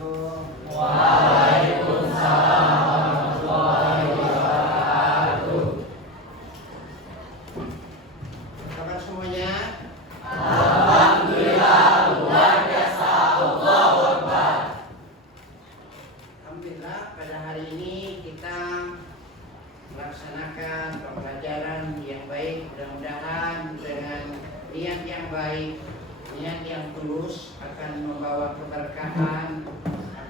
Assalamualaikum. Waalaikumsalam warahmatullahi wabarakatuh. Kabar semuanya? Alhamdulillah, luar biasa. Allahu Akbar. Alhamdulillah, pada hari ini kita melaksanakan pembelajaran yang baik. Mudah-mudahan dengan niat yang baik, niat yang tulus akan membawa keberkahan,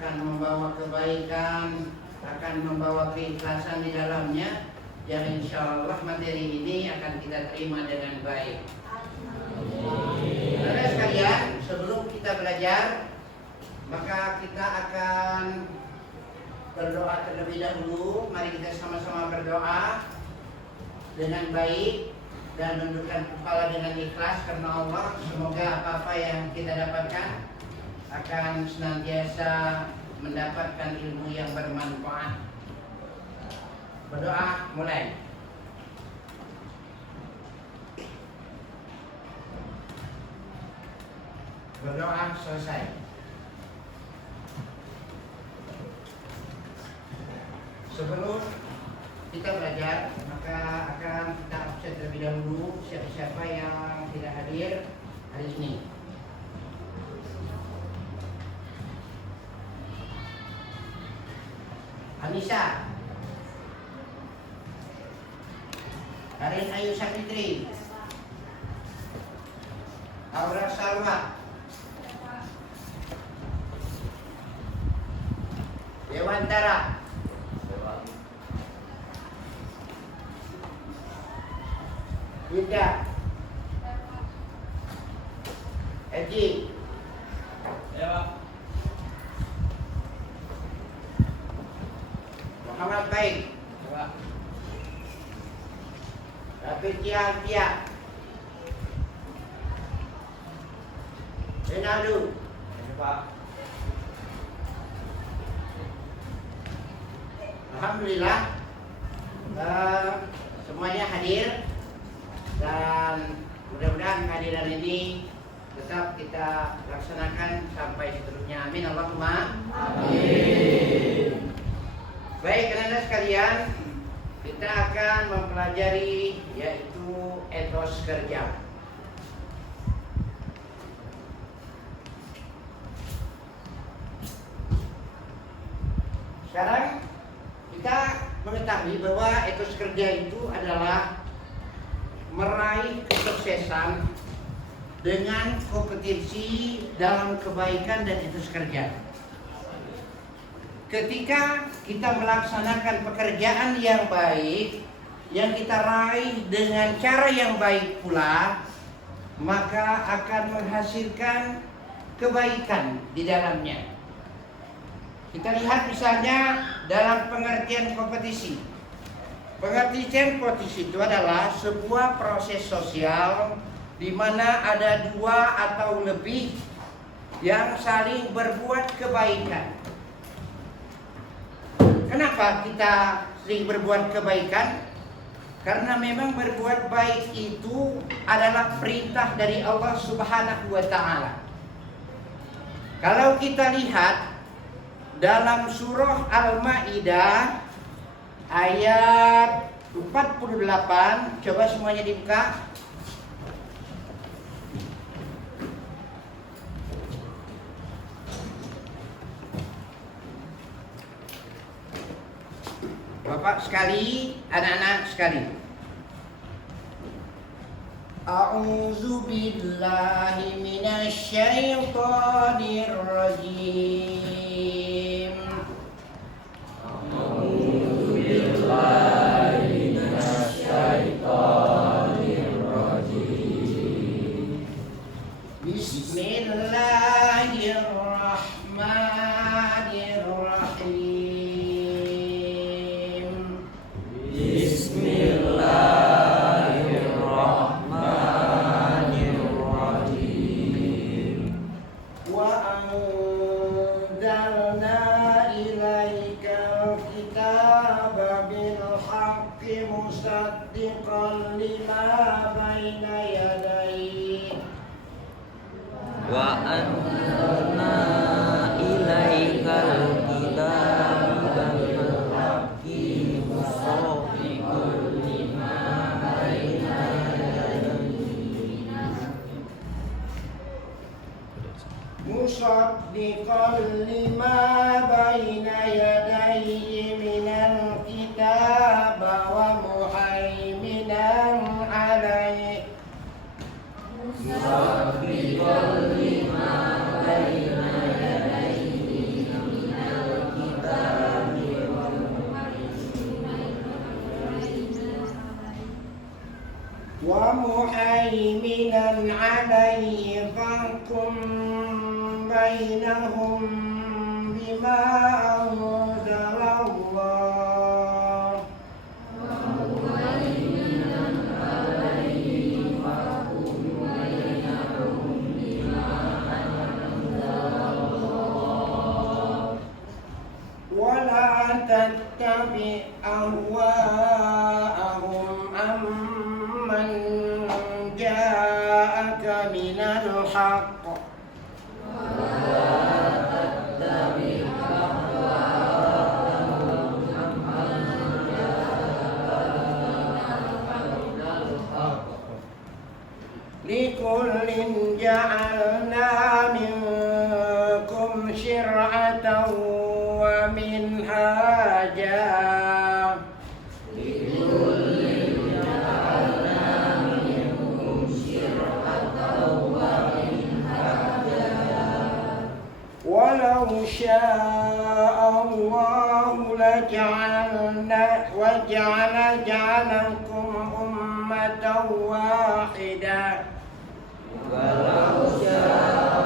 akan membawa kebaikan, akan membawa keikhlasan di dalamnya. Yang insya Allah materi ini akan kita terima dengan baik. Saudara sekalian, sebelum kita belajar, maka kita akan berdoa terlebih dahulu. Mari kita sama-sama berdoa dengan baik dan menundukkan kepala dengan ikhlas karena Allah. Semoga apa-apa yang kita dapatkan akan senantiasa mendapatkan ilmu yang bermanfaat. Berdoa mulai. Berdoa selesai. Sebelum kita belajar, maka akan kita absen terlebih dahulu siapa-siapa yang tidak hadir hari ini. Anissa, Karin Ayu Sapitri, Aura Salwa, Dewantara, Yuda, Eji, Muhammad Baik, David Tia, Renaldo, Alhamdulillah semuanya hadir dan mudah-mudahan kehadiran ini tetap kita laksanakan sampai seterusnya. Amin Allahumma amin. Baik, anak-anak sekalian, kita akan mempelajari yaitu etos kerja. Sekarang kita mengetahui bahwa etos kerja itu adalah meraih kesuksesan dengan kompetensi dalam kebaikan dan etos kerja. Ketika kita melaksanakan pekerjaan yang baik, yang kita raih dengan cara yang baik pula, maka akan menghasilkan kebaikan di dalamnya. Kita lihat misalnya dalam pengertian kompetisi. Pengertian kompetisi itu adalah sebuah proses sosial di mana ada dua atau lebih yang saling berbuat kebaikan. Kenapa kita sering berbuat kebaikan? Karena memang berbuat baik itu adalah perintah dari Allah Subhanahu wa Ta'ala. Kalau kita lihat dalam surah Al-Maidah ayat 48, coba semuanya dibuka. Bapak sekali, anak-anak sekali. A'udzu billahi minasy syaithanir rajim. A'udzu billahi minasy syaithanir rajim. Bismillahirrahmanirrahim. musaddiqan lima baina yadayhi wa anna ilaika musaddiqan lima baina yadayhi minal kitab wa muhaiminan alaihi musaddiqan lima baina yadayhi minal kitab wa ومهيمنا عليه فاحكم بينهم بما أنزل الله ولا تتبع أهواءهم من جاءك من الحق لكل جعلنا منكم شرعة ومنهاجا ولو شاء الله جعلكم أمة واحدة ولو شاء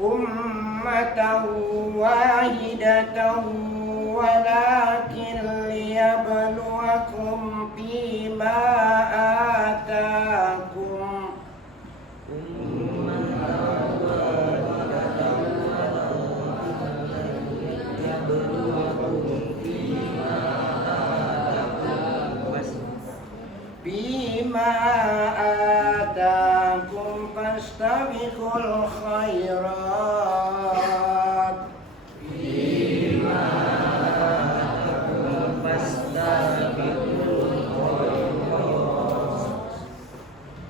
أمة واحدة ولكن ليبلوكم فيما آتاكم فيما آتاكم فاستبقوا الخيرات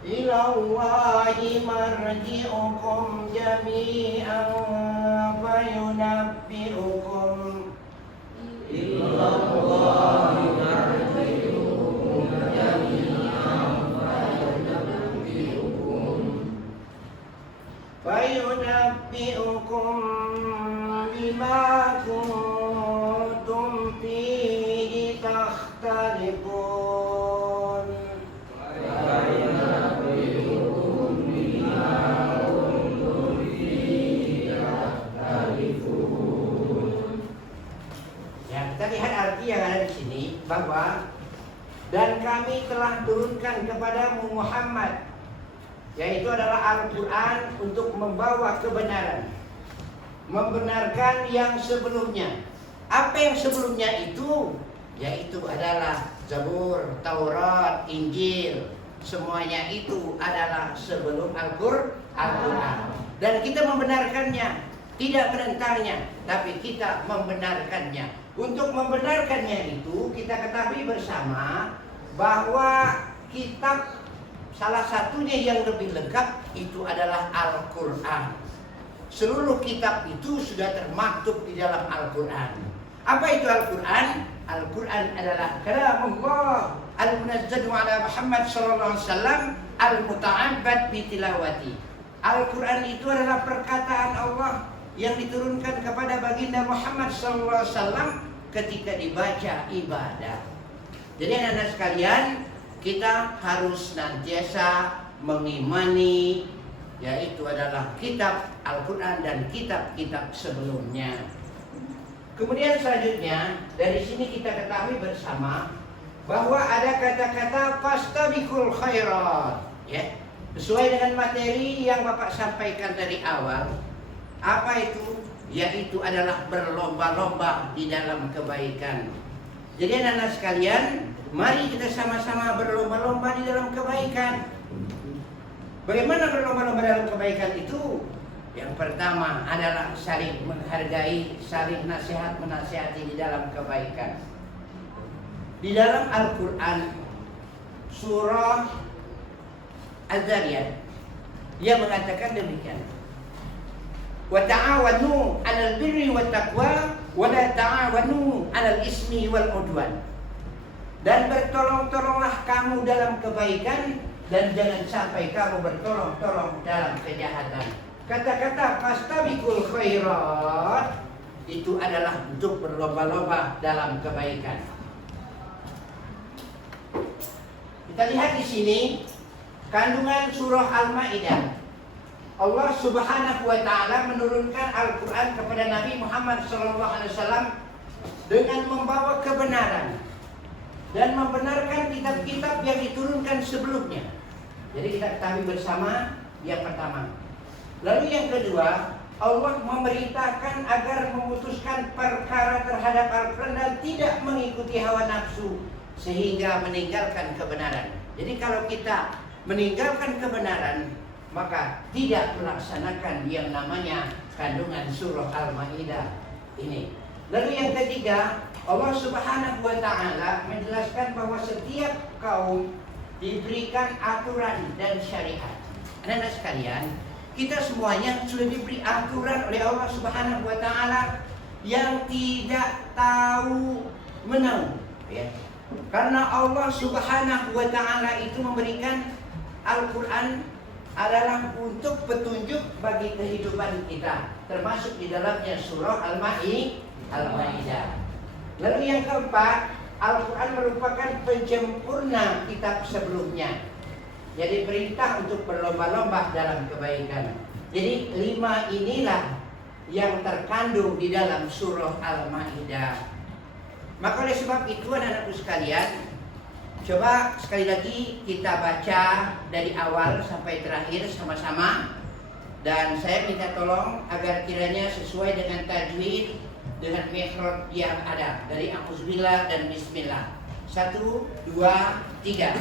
إلى الله مرجعكم جميعا فينبئكم فينبئكم بما كنتم فيه تختلفون Ya, kita lihat arti yang ada di sini bahwa dan kami telah turunkan kepadamu Muhammad, yaitu adalah Al-Quran untuk membawa kebenaran, membenarkan yang sebelumnya. Apa yang sebelumnya itu? Yaitu adalah Zabur, Taurat, Injil. Semuanya itu adalah sebelum Al-Quran. Dan kita membenarkannya, tidak menentangnya, tapi kita membenarkannya. Untuk membenarkannya itu kita ketahui bersama bahwa kitab salah satunya yang lebih lengkap itu adalah Al-Quran. Seluruh kitab itu sudah termaktub di dalam Al-Quran. Apa itu Al-Quran? Al-Quran adalah kalamullah al-munazzal ala Muhammad sallallahu alaihi wasallam al-muta'abbad bi tilawati. Al-Quran itu adalah perkataan Allah yang diturunkan kepada baginda Muhammad sallallahu alaihi wasallam ketika dibaca ibadah. Jadi anak-anak sekalian, kita harus senantiasa mengimani yaitu adalah kitab Al-Quran dan kitab-kitab sebelumnya. Kemudian selanjutnya dari sini kita ketahui bersama bahwa ada kata-kata fastabiqul khairat, ya, sesuai dengan materi yang Bapak sampaikan dari awal. Apa itu? Yaitu adalah berlomba-lomba di dalam kebaikan. Jadi anak-anak sekalian, mari kita sama-sama berlomba-lomba di dalam kebaikan. Bagaimana berlomba-lomba dalam kebaikan itu? Yang pertama adalah saling menghargai, saling nasihat menasihati di dalam kebaikan. Di dalam Al-Quran surah Az-Zariyat dia mengatakan demikian. Wa ta'awanu 'alal birri wat taqwa wa la ta'awanu 'alal ismi wal 'udwan. Dan bertolong-tolonglah kamu dalam kebaikan dan jangan sampai kamu bertolong-tolong dalam kejahatan. Kata-kata fastabiqul khairat itu adalah untuk berlomba-lomba dalam kebaikan. Kita lihat di sini kandungan surah Al-Maidah. Allah Subhanahu wa taala menurunkan Al-Qur'an kepada Nabi Muhammad SAW dengan membawa kebenaran dan membenarkan kitab-kitab yang diturunkan sebelumnya. Jadi kita ketahui bersama yang pertama. Lalu yang kedua, Allah memerintahkan agar memutuskan perkara terhadap Al-Quran dan tidak mengikuti hawa nafsu sehingga meninggalkan kebenaran. Jadi kalau kita meninggalkan kebenaran, maka tidak melaksanakan yang namanya kandungan surah Al-Maidah ini. Lalu yang ketiga, Allah Subhanahu wa taala menjelaskan bahwa setiap kaum diberikan aturan dan syariat. Anak-anak sekalian, kita semuanya sudah diberi aturan oleh Allah Subhanahu wa taala yang tidak tahu menahu, ya. Karena Allah Subhanahu wa taala itu memberikan Al-Qur'an adalah untuk petunjuk bagi kehidupan kita, termasuk di dalamnya surah Al-Maidah. Lalu yang keempat, Al-Quran merupakan penyempurna kitab sebelumnya. Jadi perintah untuk berlomba-lomba dalam kebaikan. Jadi 5 inilah yang terkandung di dalam surah Al-Maidah. Maka oleh sebab itu anak-anakku sekalian, coba sekali lagi kita baca dari awal sampai terakhir sama-sama. Dan saya minta tolong agar kiranya sesuai dengan tajwid, dengan mihrab yang ada dari Auzubillah dan Bismillah. 1, 2, 3.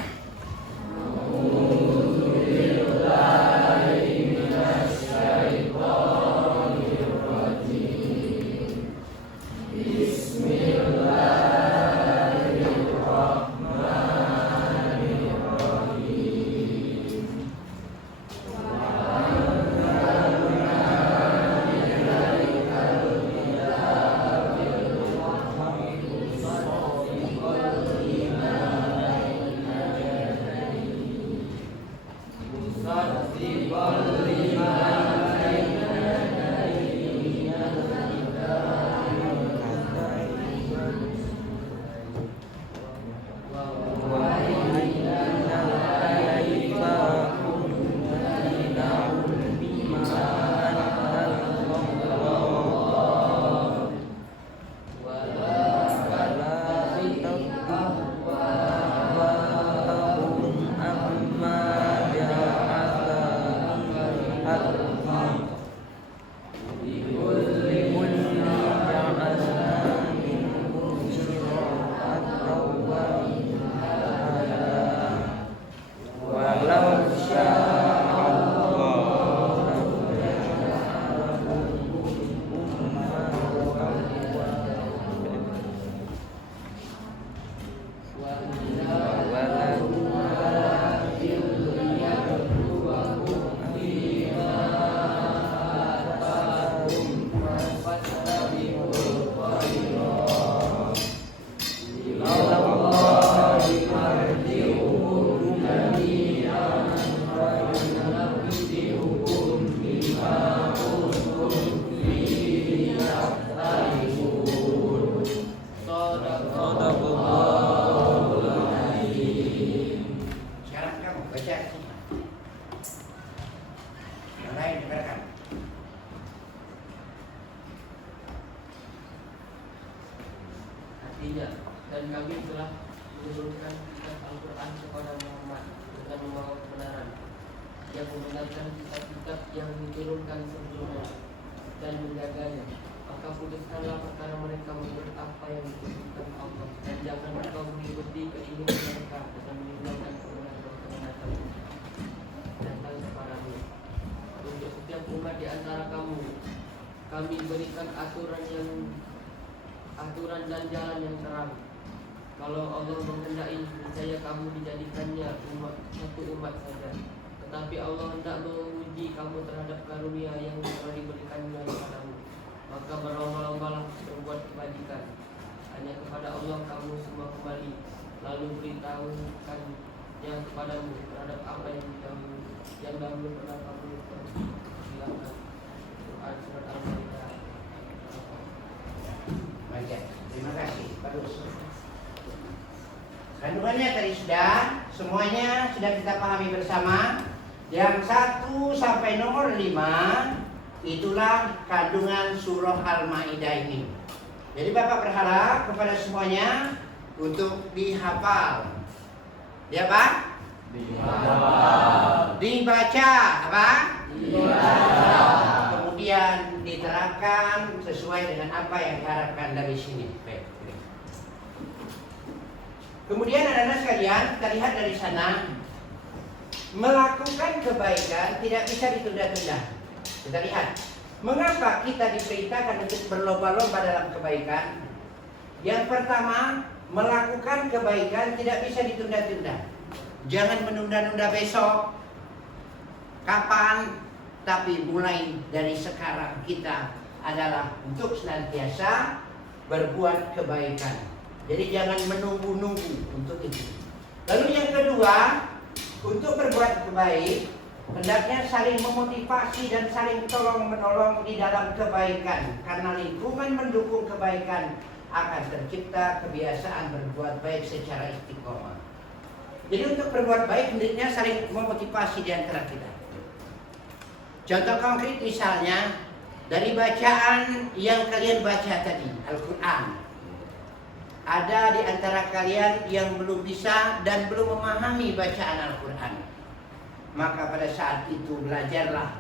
Dan kami telah menurunkan kitab Al-Quran kepada Muhammad dengan membawa kebenaran. Dia membenarkan kitab-kitab yang diturunkan sebelumnya dan menjaganya. Maka putuskanlah perkara mereka menurut apa yang diturunkan Allah, dan jangan engkau mengikuti keinginan mereka dengan meninggalkan kebenaran datang kepadamu. Untuk setiap umat di antara kamu, kami berikan aturan dan jalan yang terang. Kalau Allah menghendaki, niscaya kamu dijadikannya satu umat saja. Tetapi Allah hendak menguji kamu terhadap karunia yang telah diberikannya kepadamu. Maka berlomba-lombalah berbuat kebajikan. Hanya kepada Allah kamu semua kembali. Lalu beritahukan yang kepadamu terhadap apa yang dahulu pernah kamu perhilangkan. Quran surat Al-Maidah. Baik, terima kasih. Bagus. Kandungannya tadi sudah, semuanya sudah kita pahami bersama. Yang 1 sampai nomor 5 itulah kandungan surah Al-Maidah ini. Jadi Bapak berharap kepada semuanya untuk dihafal. Ya Pak? Dibaca apa? Dibaca. Kemudian diterapkan sesuai dengan apa yang diharapkan dari sini. Baik. Kemudian anak-anak sekalian, kita lihat dari sana, melakukan kebaikan tidak bisa ditunda-tunda. Kita lihat, mengapa kita diperintahkan untuk berlomba-lomba dalam kebaikan? Yang pertama, melakukan kebaikan tidak bisa ditunda-tunda. Jangan menunda-nunda besok, kapan, tapi mulai dari sekarang kita adalah untuk senantiasa berbuat kebaikan. Jadi jangan menunggu-nunggu untuk itu. Lalu yang kedua, untuk berbuat baik, hendaknya saling memotivasi dan saling tolong-menolong di dalam kebaikan. Karena lingkungan mendukung kebaikan, akan tercipta kebiasaan berbuat baik secara istiqomah. Jadi untuk berbuat baik, hendaknya saling memotivasi di antara kita. Contoh konkret misalnya, dari bacaan yang kalian baca tadi, Al-Quran. Ada di antara kalian yang belum bisa dan belum memahami bacaan Al-Quran. Maka pada saat itu belajarlah.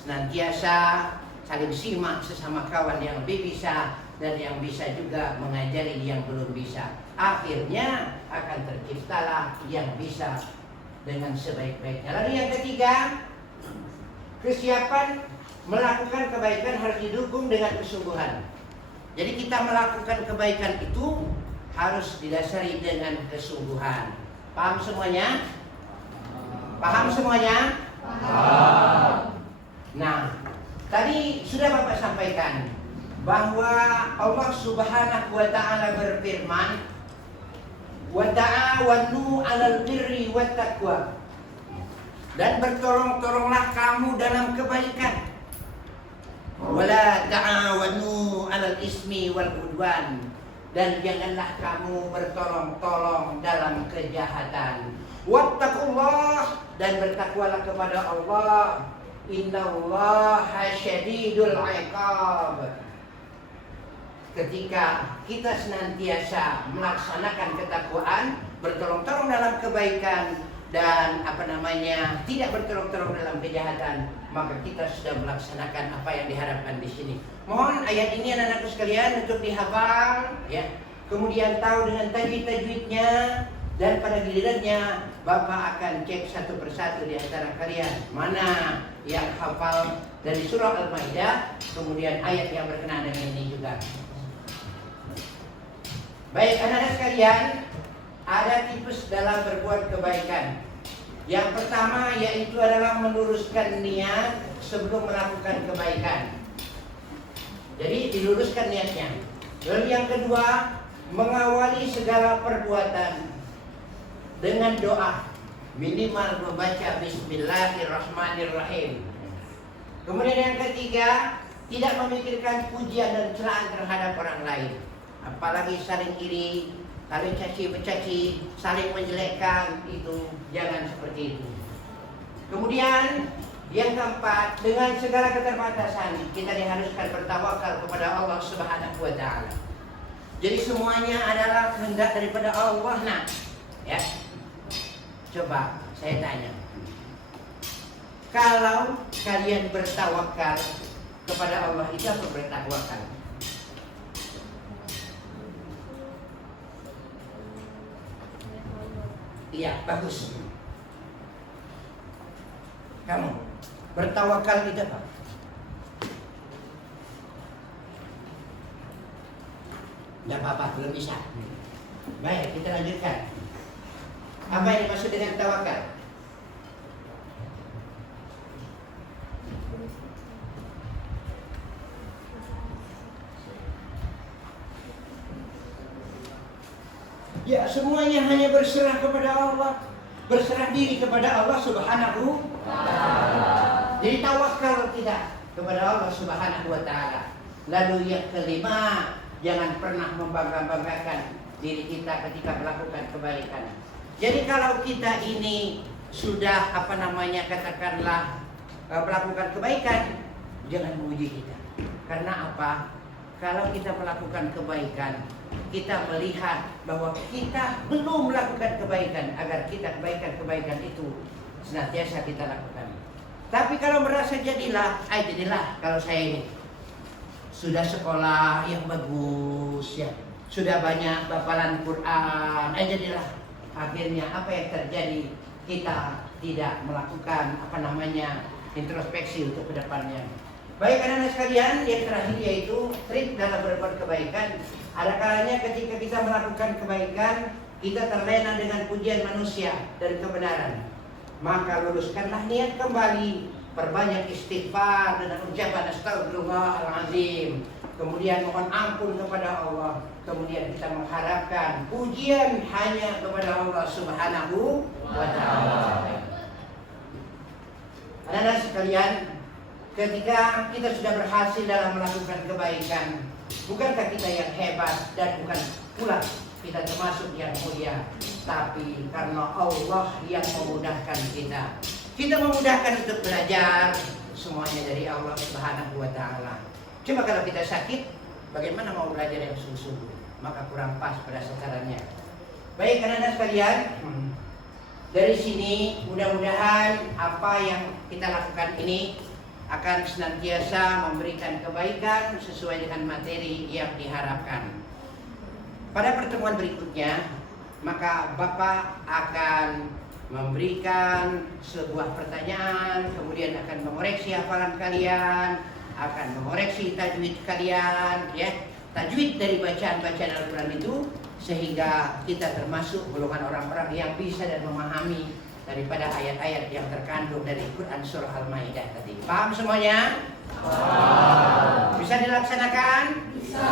Senantiasa saling simak sesama kawan yang lebih bisa dan yang bisa juga mengajari yang belum bisa. Akhirnya akan terciptalah yang bisa dengan sebaik-baiknya. Lalu yang ketiga, kesiapan melakukan kebaikan harus didukung dengan kesungguhan. Jadi kita melakukan kebaikan itu harus didasari dengan kesungguhan. Paham semuanya? Paham semuanya? Paham. Nah, tadi sudah Bapak sampaikan bahwa Allah Subhanahu wa taala berfirman, "Wa ta'awanu 'alal birri wat taqwa." Dan bertolong-tolonglah kamu dalam kebaikan. Wala ta'awanu 'alal ismi wal udwan. Dan janganlah kamu bertolong-tolong dalam kejahatan. Wattaqullah, dan bertakwalah kepada Allah. Innallaha syadidul 'iqab. Ketika kita senantiasa melaksanakan ketakwaan, bertolong-tolong dalam kebaikan dan tidak bertolong-tolong dalam kejahatan, maka kita sudah melaksanakan apa yang diharapkan di sini. Mohon ayat ini anak-anakku sekalian untuk dihafal, ya. Kemudian tahu dengan tajwid-tajwidnya, dan pada gilirannya Bapak akan cek satu persatu di antara kalian mana yang hafal dari surah Al-Maidah, kemudian ayat yang berkenaan dengan ini juga. Baik anak-anak sekalian, ada tipes dalam berbuat kebaikan. Yang pertama yaitu adalah meluruskan niat sebelum melakukan kebaikan. Jadi diluruskan niatnya. Lalu yang kedua, mengawali segala perbuatan dengan doa, minimal membaca Bismillahirrahmanirrahim. Kemudian yang ketiga, tidak memikirkan pujian dan celaan terhadap orang lain, apalagi saling iri, saling caci-mencaci, saling menjelekkan, itu jangan seperti itu. Kemudian yang keempat, dengan segala keterbatasan kita diharuskan bertawakal kepada Allah Subhanahu wa taala. Jadi semuanya adalah kehendak daripada Allah, nah. Ya. Coba saya tanya. Kalau kalian bertawakal kepada Allah, itu apa bertawakal? Iya, bagus. Kamu bertawakal itu apa? Tidak apa-apa, belum bisa. Baik, kita lanjutkan. Apa yang dimaksud dengan tawakal? Ya, semuanya hanya berserah kepada Allah, berserah diri kepada Allah Subhanahu wa Ta'ala. Jadi tawakal kita kepada Allah Subhanahu wa Ta'ala. Lalu yang kelima, jangan pernah membangga-banggakan diri kita ketika melakukan kebaikan. Jadi kalau kita ini sudah katakanlah melakukan kebaikan, jangan memuji kita. Karena apa? Kalau kita melakukan kebaikan, kita melihat bahwa kita belum melakukan kebaikan, agar kita kebaikan-kebaikan itu senantiasa kita lakukan. Tapi kalau merasa jadilah kalau saya ini sudah sekolah yang bagus ya, sudah banyak hafalan Quran, jadilah akhirnya apa yang terjadi, kita tidak melakukan introspeksi untuk kedepannya. Baik anak-anak sekalian, yang terakhir yaitu trik dalam berbuat kebaikan. Ada kalanya ketika kita melakukan kebaikan, kita terlena dengan pujian manusia dan kebenaran. Maka luruskanlah niat kembali, perbanyak istighfar dengan ucapan astagfirullahaladzim. Kemudian mohon ampun kepada Allah. Kemudian kita mengharapkan pujian hanya kepada Allah Subhanahu wa Ta'ala. Anak-anak sekalian, ketika kita sudah berhasil dalam melakukan kebaikan, bukankah kita yang hebat dan bukan pula kita termasuk yang mulia, tapi karena Allah yang memudahkan kita. Kita memudahkan untuk belajar, semuanya dari Allah Subhanahu wa Ta'ala. Cuma kalau kita sakit, bagaimana mau belajar yang sungguh-sungguh? Maka kurang pas pada sasarannya. Baik anak-anak sekalian, dari sini mudah-mudahan apa yang kita lakukan ini akan senantiasa memberikan kebaikan sesuai dengan materi yang diharapkan. Pada pertemuan berikutnya, maka Bapak akan memberikan sebuah pertanyaan, kemudian akan mengoreksi hafalan kalian, akan mengoreksi tajwid kalian, ya, tajwid dari bacaan-bacaan Al-Quran itu, sehingga kita termasuk golongan orang-orang yang bisa dan memahami daripada ayat-ayat yang terkandung dari Quran Surah Al-Maidah tadi. Paham semuanya? Bisa dilaksanakan? Bisa.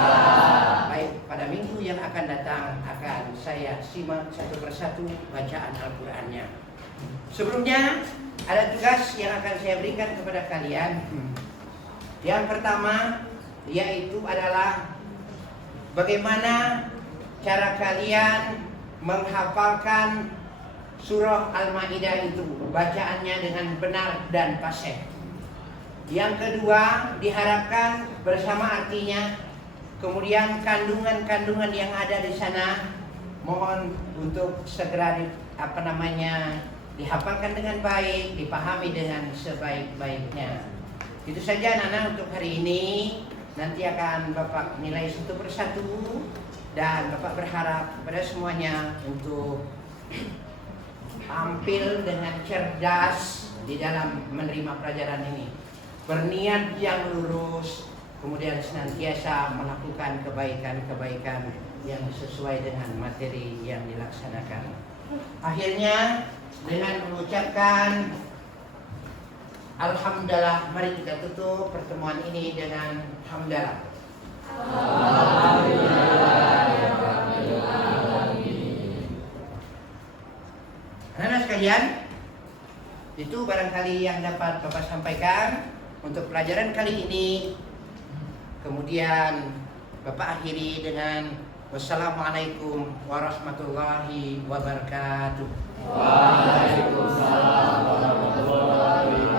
Baik, pada minggu yang akan datang akan saya simak satu persatu bacaan Al-Qurannya. Sebelumnya ada tugas yang akan saya berikan kepada kalian. Yang pertama yaitu adalah bagaimana cara kalian menghafalkan surah Al-Maidah itu, bacaannya dengan benar dan fasih. Yang kedua, diharapkan bersama artinya, kemudian kandungan-kandungan yang ada di sana mohon untuk segera dihafalkan dengan baik, dipahami dengan sebaik-baiknya. Itu saja anak-anak untuk hari ini. Nanti akan Bapak nilai satu persatu, dan Bapak berharap kepada semuanya untuk tampil dengan cerdas di dalam menerima pelajaran ini, berniat yang lurus, kemudian senantiasa melakukan kebaikan-kebaikan yang sesuai dengan materi yang dilaksanakan. Akhirnya dengan mengucapkan alhamdulillah, mari kita tutup pertemuan ini dengan hamdalah. Anak-anak sekalian, itu barangkali yang dapat Bapak sampaikan untuk pelajaran kali ini. Kemudian Bapak akhiri dengan wassalamualaikum warahmatullahi wabarakatuh. Waalaikumsalam warahmatullahi wabarakatuh.